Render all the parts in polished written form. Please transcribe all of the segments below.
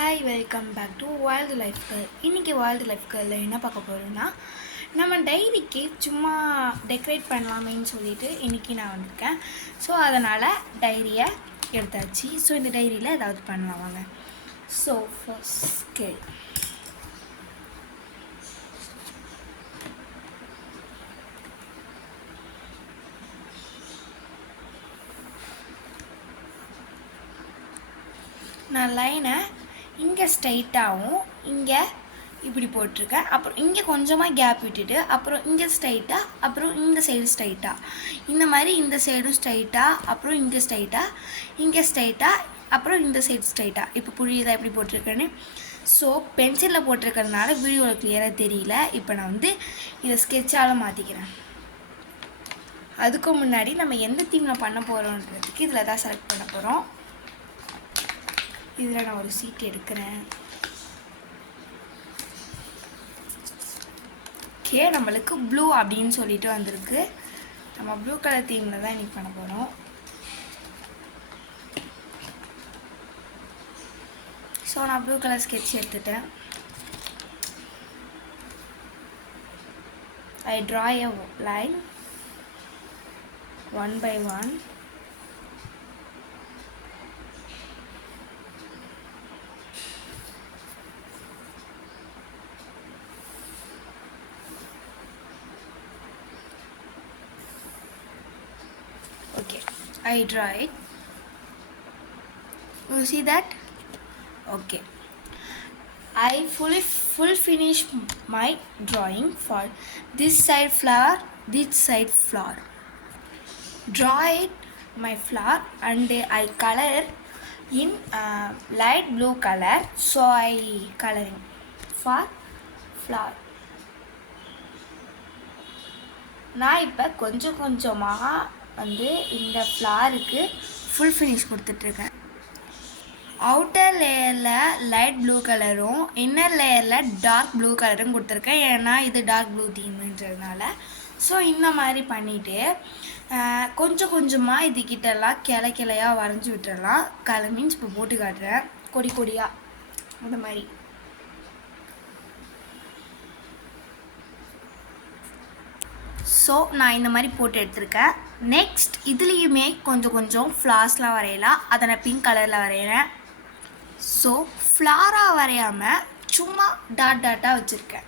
Hi welcome back to wild life girl. இன்றைக்கி wildlife கேர்ளில் என்ன பார்க்க போகிறோன்னா, நம்ம டைரிக்கு சும்மா டெக்கரேட் பண்ணலாமேன்னு சொல்லிட்டு இன்றைக்கி நான் வந்திருக்கேன். ஸோ அதனால் டைரியை எடுத்தாச்சு. ஸோ இந்த டைரியில் ஏதாவது பண்ணலாம் வாங்க. So first scale. நான் லைனை இங்கே ஸ்ட்ரைட்டாகவும் இங்கே இப்படி போட்டிருக்கேன். அப்புறம் இங்கே கொஞ்சமாக கேப் விட்டுட்டு அப்புறம் இங்கே ஸ்ட்ரைட்டாக அப்புறம் இந்த சைடு ஸ்ட்ரைட்டாக, இந்த மாதிரி இந்த சைடும் ஸ்ட்ரைட்டாக அப்புறம் இங்கே ஸ்ட்ரைட்டாக இங்கே ஸ்ட்ரைட்டாக அப்புறம் இந்த சைடு ஸ்ட்ரைட்டாக. இப்போ புரியுதா எப்படி போட்டிருக்கேன்னு? ஸோ பென்சிலில் போட்டிருக்கிறதுனால வீடியோவில் கிளியராக தெரியல. இப்போ நான் இதை ஸ்கெட்சால் மாற்றிக்கிறேன். அதுக்கு முன்னாடி நம்ம எந்த தீமில் பண்ண போகிறோன்றதுக்கு இதில் தான் செலக்ட் பண்ண போகிறோம். இதில் நான் ஒரு சீட் எடுக்கிறேன். ஓகே, நம்மளுக்கு ப்ளூ அப்படின்னு சொல்லிட்டு வந்திருக்கு. நம்ம ப்ளூ கலர் தீமில் தான் இன்றைக்கி பண்ண போகிறோம். ஸோ நான் ப்ளூ கலர் ஸ்கெட்ச் எடுத்துட்டேன். I draw a line 1 by 1. Okay, I draw it. You see that? Okay, I full finish my drawing for this side flower, this side flower. Draw it my flower and I color in light blue color. So I coloring for flower. நான் இப்போ கொஞ்சம் கொஞ்சமாக இந்த ஃப்ளாருக்கு full finish கொடுத்துட்ருக்கேன். Outer லேயரில் light blue கலரும் inner லேயரில் dark blue கலரும் கொடுத்துருக்கேன். ஏன்னா இது டார்க் ப்ளூ தீம்ன்றதுனால. ஸோ இந்த மாதிரி பண்ணிவிட்டு கொஞ்சம் கொஞ்சமாக இதுக்கிட்டலாம் கிளையாக வரைஞ்சி விட்டுறலாம். கலர் மீன்ஸ் இப்போ போட்டு காட்டுறேன் கொடி கொடியாக அந்த மாதிரி. ஸோ நான் இந்த மாதிரி போட்டு எடுத்திருக்கேன். நெக்ஸ்ட் இதுலேயுமே கொஞ்சம் கொஞ்சம் ஃப்ளார்ஸ்லாம் வரையலாம். அதை நான் பிங்க் கலரில் வரைகிறேன். ஸோ ஃப்ளாராக வரையாமல் சும்மா டாட்டாக வச்சுருக்கேன்.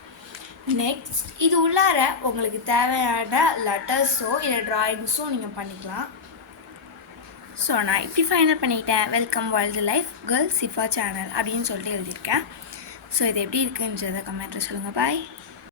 நெக்ஸ்ட் இது உள்ளார உங்களுக்கு தேவையான லெட்டர்ஸோ இல்லை ட்ராயிங்ஸோ நீங்கள் பண்ணிக்கலாம். ஸோ நான் இப்படி ஃபைனல் பண்ணிக்கிட்டேன். Welcome wild life girl Shifa channel அப்படின்னு சொல்லிட்டு எழுதியிருக்கேன். ஸோ இது எப்படி இருக்குன்றதை கமெண்ட்டில் சொல்லுங்கள். பாய்.